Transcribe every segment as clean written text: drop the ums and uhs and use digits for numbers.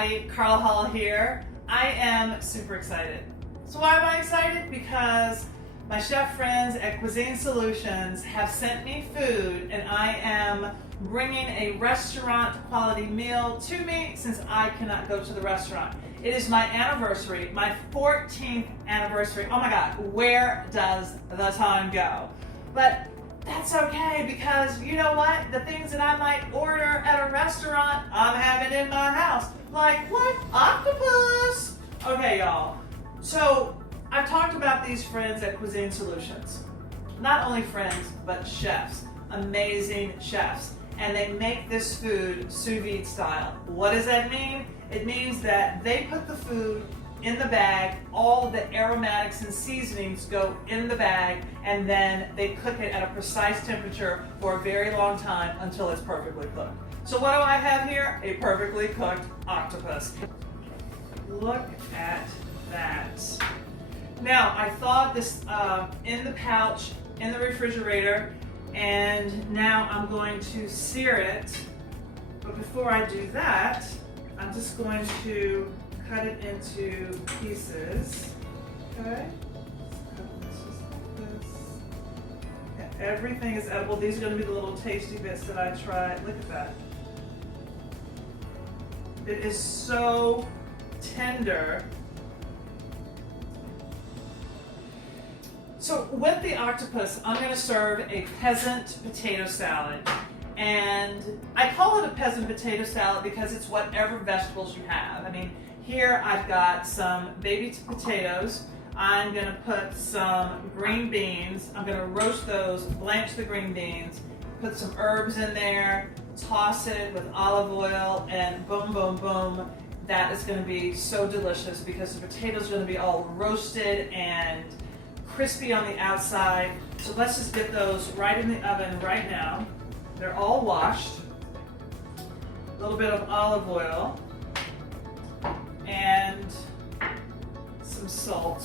everybody, Carla here. I am super excited. So why am I excited? Because my chef friends at Cuisine Solutions have sent me food and I am bringing a restaurant quality meal to me since I cannot go to the restaurant. It is my anniversary, my 14th anniversary. Oh my God, where does the time go? But that's okay, because you know what? The things that I might order at a restaurant, I'm having in my house. Like what? Octopus! Okay, y'all. So I've talked about these friends at Cuisine Solutions. Not only friends, but chefs. Amazing chefs. And they make this food sous vide style. What does that mean? It means that they put the food in the bag, all of the aromatics and seasonings go in the bag, and then they cook it at a precise temperature for a very long time until it's perfectly cooked. So what do I have here? A perfectly cooked octopus. Look at that. Now, I thawed this in the pouch, in the refrigerator, and now I'm going to sear it. But before I do that, I'm just going to cut it into pieces. Okay? Cut this just like this. Yeah, everything is edible. These are going to be the little tasty bits that I tried. Look at that. It is so tender. So with the octopus, I'm going to serve a peasant potato salad. And I call it a peasant potato salad because it's whatever vegetables you have. I mean, here I've got some baby potatoes. I'm going to put some green beans. I'm going to roast those, blanch the green beans, put some herbs in there, toss it with olive oil, and boom, boom, boom. That is going to be so delicious because the potatoes are going to be all roasted and crispy on the outside. So let's just get those right in the oven right now. They're all washed. A little bit of olive oil and some salt.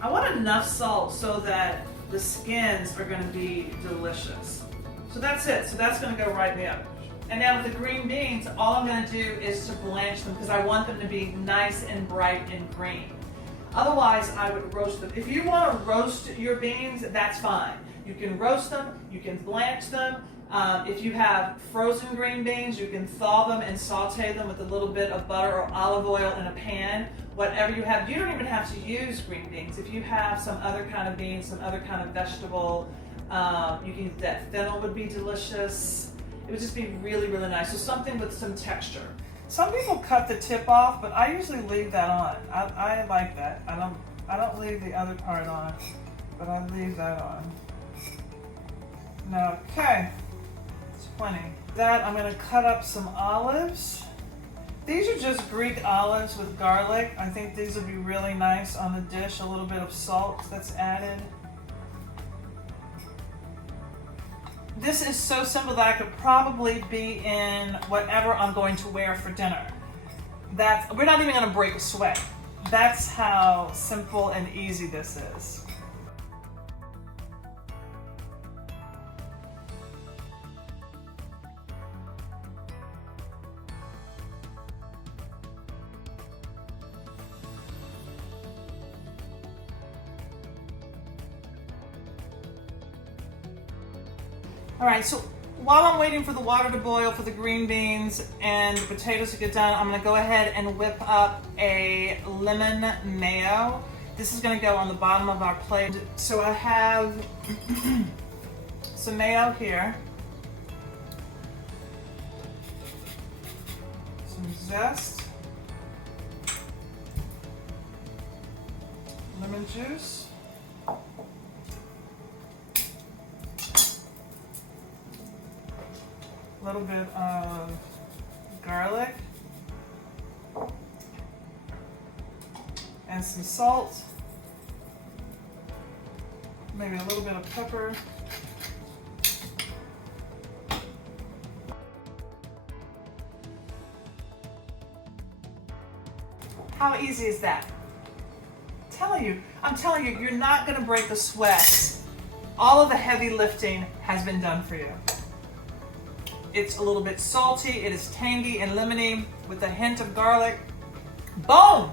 I want enough salt so that the skins are going to be delicious. So that's it. So that's going to go right in the oven. And now with the green beans, all I'm going to do is to blanch them because I want them to be nice and bright and green. Otherwise, I would roast them. If you want to roast your beans, that's fine. You can roast them, you can blanch them. If you have frozen green beans, you can thaw them and saute them with a little bit of butter or olive oil in a pan. Whatever you have, you don't even have to use green beans. If you have some other kind of beans, some other kind of vegetable, you can use that. Fennel would be delicious. It would just be really, really nice. So something with some texture. Some people cut the tip off, but I usually leave that on. I like that. I don't leave the other part on, but I leave that on. Okay, it's plenty. That I'm going to cut up some olives. These are just Greek olives with garlic. I think these would be really nice on the dish. A little bit of salt that's added. This is so simple that I could probably be in whatever I'm going to wear for dinner. We're not even going to break a sweat. That's how simple and easy this is. All right, so while I'm waiting for the water to boil for the green beans and the potatoes to get done, I'm gonna go ahead and whip up a lemon mayo. This is gonna go on the bottom of our plate. So I have some mayo here, some zest, lemon juice, a little bit of garlic, and some salt, maybe a little bit of pepper. How easy is that? I'm telling you, you're not going to break the sweat. All of the heavy lifting has been done for you. It's a little bit salty. It is tangy and lemony with a hint of garlic. Boom!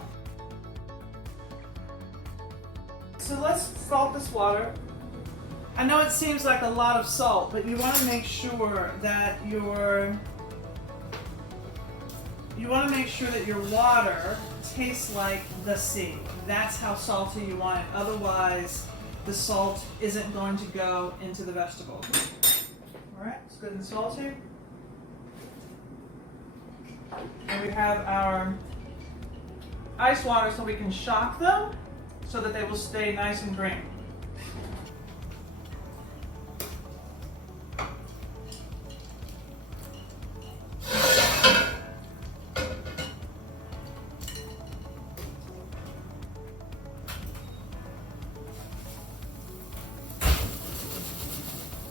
So let's salt this water. I know it seems like a lot of salt, but you want to make sure that your water tastes like the sea. That's how salty you want it. Otherwise, the salt isn't going to go into the vegetables. All right, it's good and salty. And we have our ice water so we can shock them so that they will stay nice and green.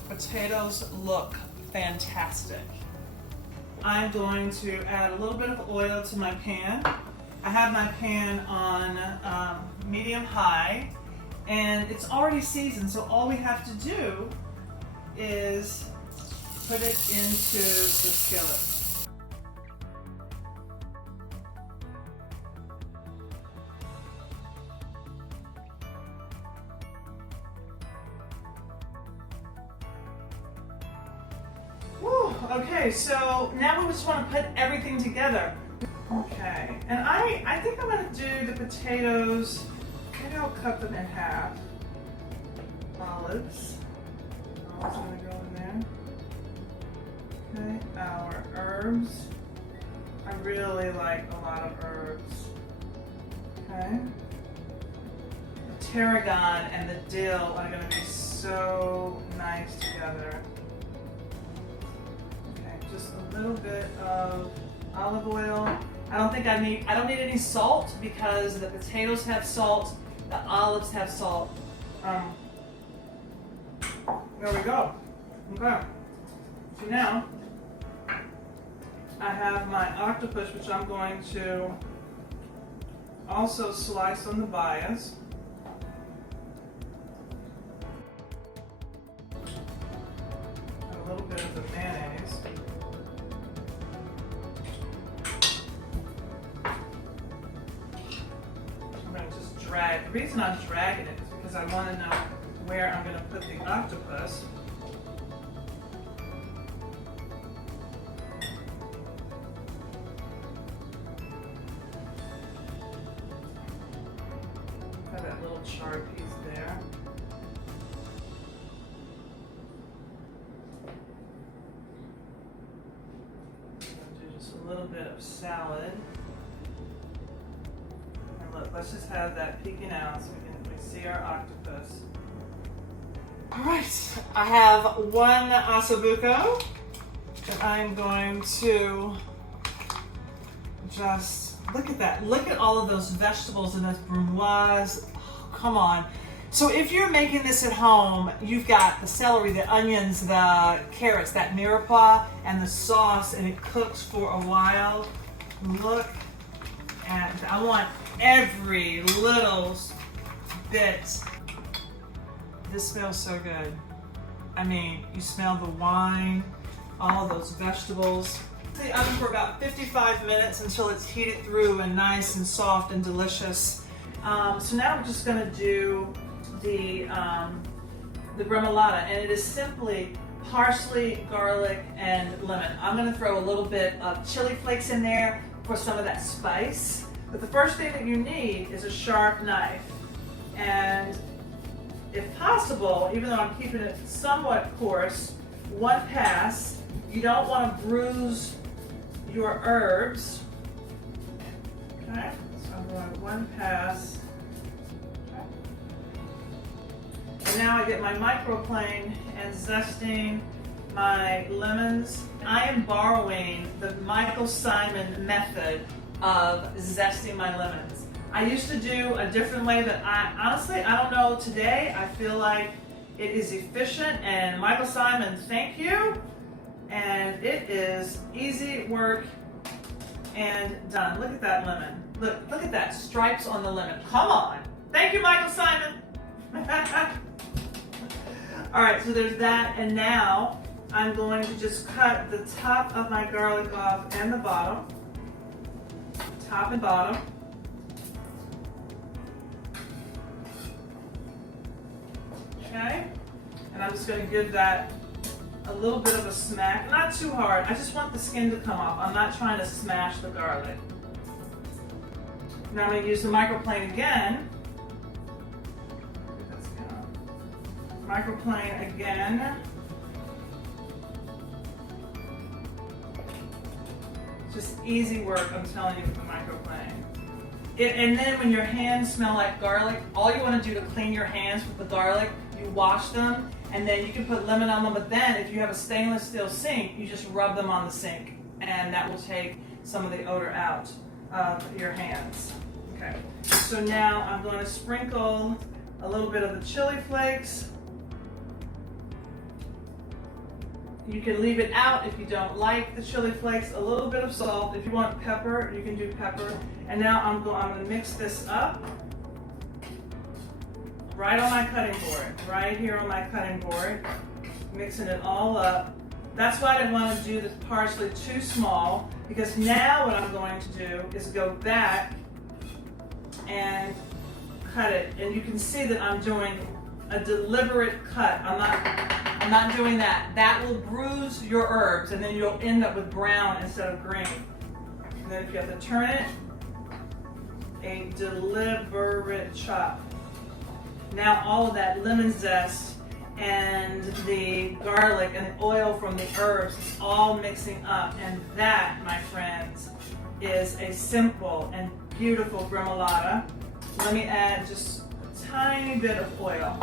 Potatoes look fantastic. I'm going to add a little bit of oil to my pan. I have my pan on medium-high, and it's already seasoned, so all we have to do is put it into the skillet. Okay, so now we just want to put everything together. Okay, and I think I'm going to do the potatoes, maybe I'll cut them in half. Olives. Olives going to go in there. Okay, our herbs. I really like a lot of herbs. Okay. The tarragon and the dill are going to be so nice together. Just a little bit of olive oil. I don't need any salt because the potatoes have salt, the olives have salt. There we go. Okay. So now I have my octopus, which I'm going to also slice on the bias. A little bit of the mayonnaise. The reason I'm dragging it is because I want to know where I'm going to put the octopus. Got that little charred piece there. I'm going to do just a little bit of salad. Let's just have that peeking out so we see our octopus. All right, I have one ossobuco that I'm going to just, look at that. Look at all of those vegetables and those brunoise. Oh, come on. So if you're making this at home, you've got the celery, the onions, the carrots, that mirepoix, and the sauce, and it cooks for a while. Look at, I want every little bit. This smells so good. I mean, you smell the wine, all those vegetables. The oven for about 55 minutes until it's heated through and nice and soft and delicious. So now we're just going to do the gremolata, and it is simply parsley, garlic, and lemon. I'm going to throw a little bit of chili flakes in there for some of that spice. But the first thing that you need is a sharp knife. And if possible, even though I'm keeping it somewhat coarse, one pass. You don't want to bruise your herbs. Okay, so I'm going one pass. Okay. And now I get my microplane and zesting my lemons. I am borrowing the Michael Simon method of zesting my lemons. I used to do a different way that honestly, I don't know today. I feel like it is efficient, and Michael Simon, thank you. And it is easy work and done. Look at that lemon. Look at that, stripes on the lemon. Come on. Thank you, Michael Simon. All right, so there's that, and now I'm going to just cut the top of my garlic off and the bottom. Top and bottom. Okay, and I'm just going to give that a little bit of a smack, not too hard. I just want the skin to come off. I'm not trying to smash the garlic. Now I'm going to use the microplane again. Microplane again. Just easy work, I'm telling you, with the microplane. And then when your hands smell like garlic, all you want to do to clean your hands with the garlic, you wash them, and then you can put lemon on them, but then if you have a stainless steel sink, you just rub them on the sink, and that will take some of the odor out of your hands. Okay, so now I'm going to sprinkle a little bit of the chili flakes. You can leave it out if you don't like the chili flakes. A little bit of salt. If you want pepper, you can do pepper. And now I'm going to mix this up right on my cutting board, right here on my cutting board, mixing it all up. That's why I didn't want to do the parsley too small, because now what I'm going to do is go back and cut it. And you can see that I'm doing a deliberate cut. I'm not doing that. That will bruise your herbs, and then you'll end up with brown instead of green. And then if you have to turn it, a deliberate chop. Now all of that lemon zest and the garlic and the oil from the herbs is all mixing up, and that, my friends, is a simple and beautiful gremolata. Let me add just a tiny bit of oil.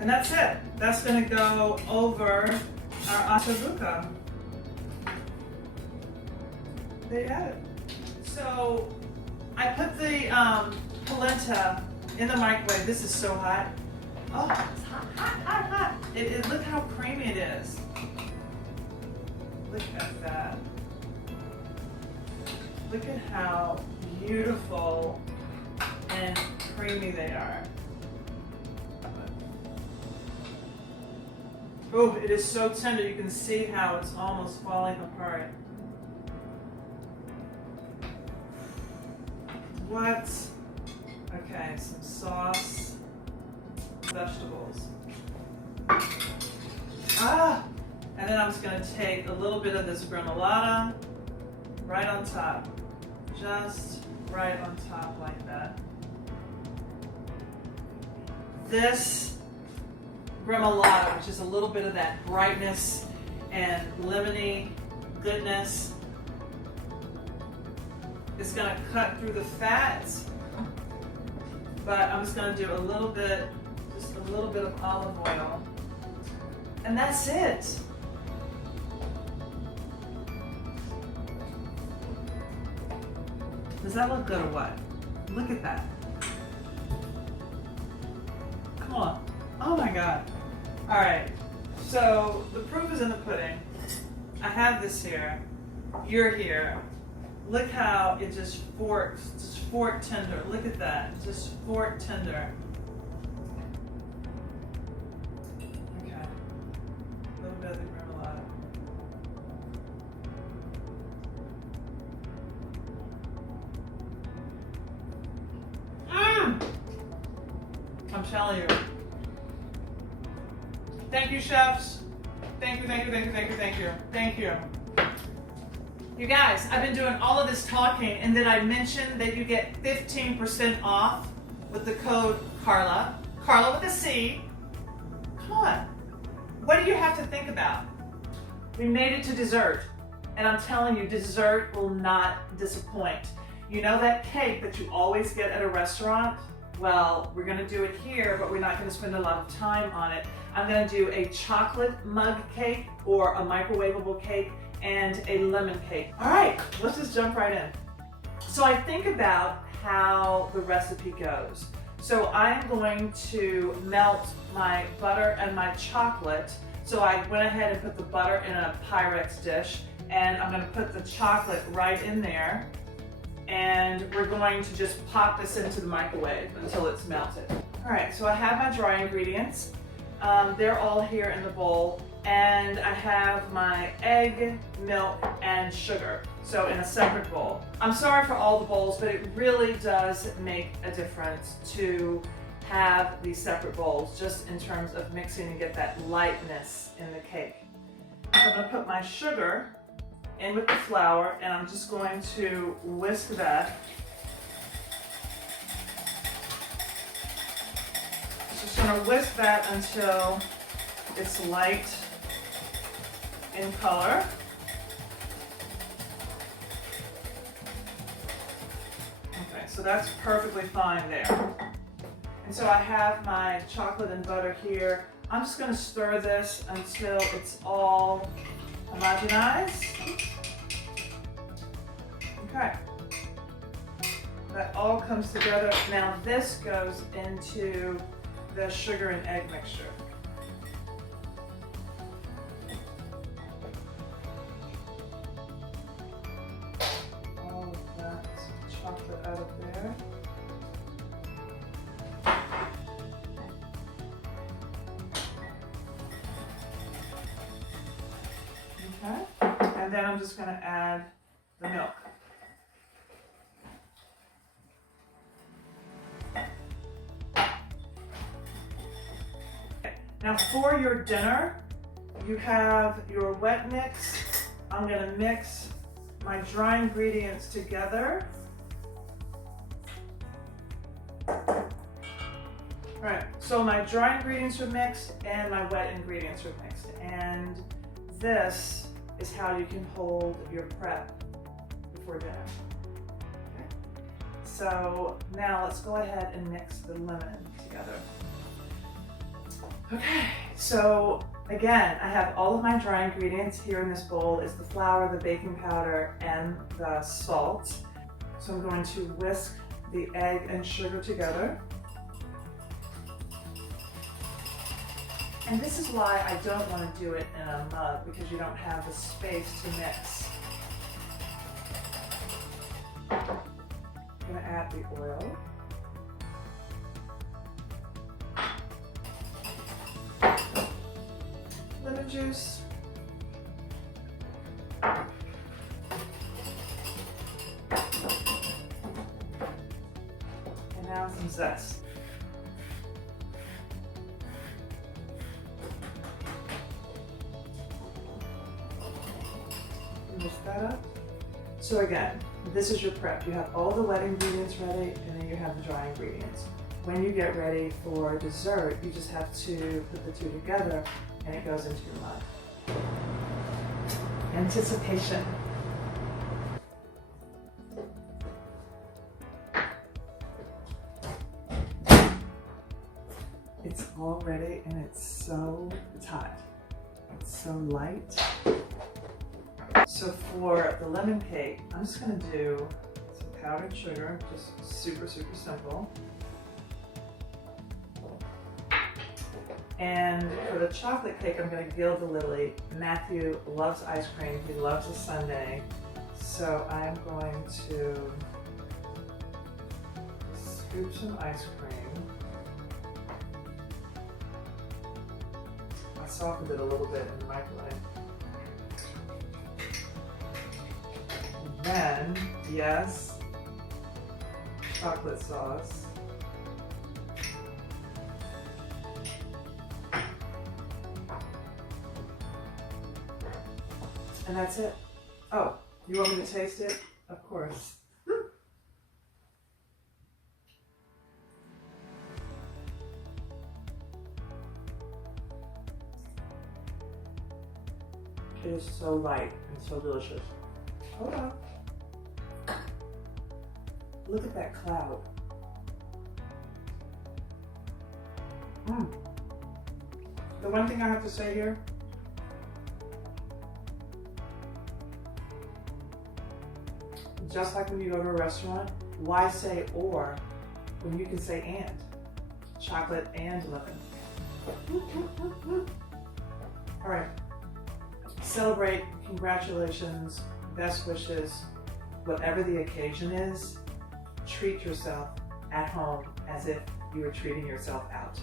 And that's it. That's going to go over our ossobuco. There you have it. So I put the polenta in the microwave. This is so hot. Oh, it's hot, hot, hot, hot. Look how creamy it is. Look at that. Look at how beautiful and creamy they are. Oh, it is so tender. You can see how it's almost falling apart. What? Okay, some sauce, vegetables. And then I'm just going to take a little bit of this gremolata right on top. Just right on top like that. This Gremolata, which is a little bit of that brightness and lemony goodness, is going to cut through the fats, but I'm just going to do a little bit, just a little bit of olive oil, and that's it. Does that look good or what? Look at that. Come on. Oh my God. All right, so the proof is in the pudding. I have this here, you're here. Look how it just fork tender. Look at that, just fork tender. Okay, a little bit of the gremolata. I'm telling you. Thank you, chefs. Thank you, thank you, thank you, thank you, thank you, thank you. You guys, I've been doing all of this talking, and then I mentioned that you get 15% off with the code Carla. Carla with a C. Come on. What do you have to think about? We made it to dessert, and I'm telling you, dessert will not disappoint. You know that cake that you always get at a restaurant? Well, we're going to do it here, but we're not going to spend a lot of time on it. I'm going to do a chocolate mug cake or a microwavable cake and a lemon cake. All right, let's just jump right in. So I think about how the recipe goes. So I'm going to melt my butter and my chocolate. So I went ahead and put the butter in a Pyrex dish, and I'm going to put the chocolate right in there. And we're going to just pop this into the microwave until it's melted. All right, so I have my dry ingredients. They're all here in the bowl. and I have my egg, milk, and sugar. So in a separate bowl. I'm sorry for all the bowls, but it really does make a difference to have these separate bowls, just in terms of mixing and get that lightness in the cake. I'm going to put my sugar in with the flour, and I'm just going to whisk that. Just going to whisk that until it's light in color. Okay, so that's perfectly fine there. And so I have my chocolate and butter here. I'm just going to stir this until it's all homogenized. Okay. That all comes together. Now this goes into the sugar and egg mixture. All of that chocolate out of there. Okay. And then I'm just going to add the milk. Now for your dinner, you have your wet mix. I'm going to mix my dry ingredients together. Alright, so my dry ingredients are mixed and my wet ingredients are mixed. And this is how you can hold your prep before dinner. Okay. So now let's go ahead and mix the lemon together. Okay, so again, I have all of my dry ingredients here in this bowl. Is the flour, the baking powder, and the salt. So I'm going to whisk the egg and sugar together. And this is why I don't want to do it in a mug, because you don't have the space to mix. I'm going to add the oil. Lemon juice. And now some zest. Mix that up. So again, this is your prep. You have all the wet ingredients ready, and then you have the dry ingredients. When you get ready for dessert, you just have to put the two together, and it goes into your mug. Anticipation. It's all ready, and it's hot. It's so light. So for the lemon cake, I'm just going to do some powdered sugar, just super, super simple. And for the chocolate cake, I'm going to gild the lily. Matthew loves ice cream. He loves a sundae. So I'm going to scoop some ice cream. I softened it a little bit in the microwave. And then, yes, chocolate sauce. And that's it. Oh, you want me to taste it? Of course. It is so light and so delicious. Hold on. Look at that cloud. The one thing I have to say here, just like when you go to a restaurant, why say or when you can say and? Chocolate and lemon. All right. Celebrate, congratulations, best wishes, whatever the occasion is, treat yourself at home as if you were treating yourself out.